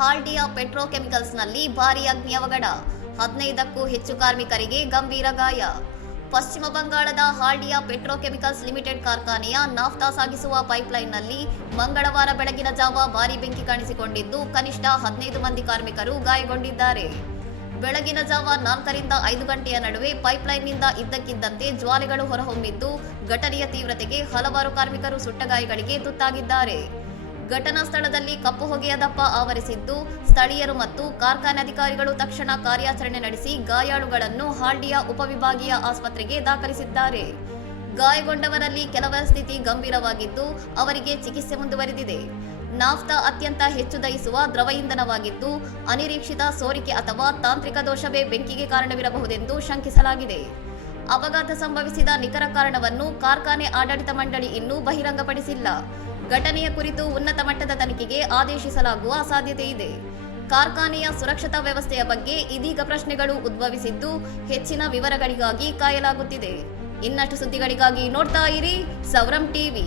ಹಾಲ್ಡಿಯಾ ಪೆಟ್ರೋಕೆಮಿಕಲ್ಸ್ನಲ್ಲಿ ಭಾರೀ ಅಗ್ನಿ ಅವಘಡ, 15ಕ್ಕೂ ಹೆಚ್ಚು ಕಾರ್ಮಿಕರಿಗೆ ಗಂಭೀರ ಗಾಯ. ಪಶ್ಚಿಮ ಬಂಗಾಳದ ಹಾಲ್ಡಿಯಾ ಪೆಟ್ರೋಕೆಮಿಕಲ್ಸ್ ಲಿಮಿಟೆಡ್ ಕಾರ್ಖಾನೆಯ ನಾಫ್ತಾ ಸಾಗಿಸುವ ಪೈಪ್ಲೈನ್ನಲ್ಲಿ ಮಂಗಳವಾರ ಬೆಳಗಿನ ಜಾವ ಭಾರೀ ಬೆಂಕಿ ಕಾಣಿಸಿಕೊಂಡಿದ್ದು, ಕನಿಷ್ಠ 15 ಮಂದಿ ಕಾರ್ಮಿಕರು ಗಾಯಗೊಂಡಿದ್ದಾರೆ. ಬೆಳಗಿನ ಜಾವ 4ರಿಂದ 5 ಗಂಟೆಯ ನಡುವೆ ಪೈಪ್ಲೈನ್ನಿಂದ ಇದ್ದಕ್ಕಿದ್ದಂತೆ ಜ್ವಾಲೆಗಳು ಹೊರಹೊಮ್ಮಿದ್ದು, ಘಟನೆಯ ತೀವ್ರತೆಗೆ ಹಲವಾರು ಕಾರ್ಮಿಕರು ಸುಟ್ಟಗಾಯಗಳಿಗೆ ತುತ್ತಾಗಿದ್ದಾರೆ. ಘಟನಾ ಸ್ಥಳದಲ್ಲಿ ಕಪ್ಪು ಹೊಗೆಯ ದಪ್ಪ ಆವರಿಸಿದ್ದು, ಸ್ಥಳೀಯರು ಮತ್ತು ಕಾರ್ಖಾನೆ ಅಧಿಕಾರಿಗಳು ತಕ್ಷಣ ಕಾರ್ಯಾಚರಣೆ ನಡೆಸಿ ಗಾಯಾಳುಗಳನ್ನು ಹಾಲ್ಡಿಯಾ ಉಪವಿಭಾಗೀಯ ಆಸ್ಪತ್ರೆಗೆ ದಾಖಲಿಸಿದ್ದಾರೆ. ಗಾಯಗೊಂಡವರಲ್ಲಿ ಕೆಲವರ ಸ್ಥಿತಿ ಗಂಭೀರವಾಗಿದ್ದು, ಅವರಿಗೆ ಚಿಕಿತ್ಸೆ ಮುಂದುವರೆದಿದೆ. ನಾಫ್ತಾ ಅತ್ಯಂತ ಹೆಚ್ಚು ದಹಿಸುವ ದ್ರವ ಇಂಧನವಾಗಿದ್ದು, ಅನಿರೀಕ್ಷಿತ ಸೋರಿಕೆ ಅಥವಾ ತಾಂತ್ರಿಕ ದೋಷವೇ ಬೆಂಕಿಗೆ ಕಾರಣವಿರಬಹುದೆಂದು ಶಂಕಿಸಲಾಗಿದೆ. ಅಪಘಾತ ಸಂಭವಿಸಿದ ನಿಖರ ಕಾರಣವನ್ನು ಕಾರ್ಖಾನೆ ಆಡಳಿತ ಮಂಡಳಿ ಇನ್ನೂ ಬಹಿರಂಗಪಡಿಸಿಲ್ಲ. ಘಟನೆಯ ಕುರಿತು ಉನ್ನತ ಮಟ್ಟದ ತನಿಖೆಗೆ ಆದೇಶಿಸಲಾಗುವ ಸಾಧ್ಯತೆ ಇದೆ. ಕಾರ್ಖಾನೆಯ ಸುರಕ್ಷತಾ ವ್ಯವಸ್ಥೆಯ ಬಗ್ಗೆ ಇದೀಗ ಪ್ರಶ್ನೆಗಳು ಉದ್ಭವಿಸಿದ್ದು, ಹೆಚ್ಚಿನ ವಿವರಗಳಿಗಾಗಿ ಕಾಯಲಾಗುತ್ತಿದೆ. ಇನ್ನಷ್ಟು ಸುದ್ದಿಗಳಿಗಾಗಿ ನೋಡ್ತಾ ಇರಿ ಸೌರಂ ಟಿವಿ.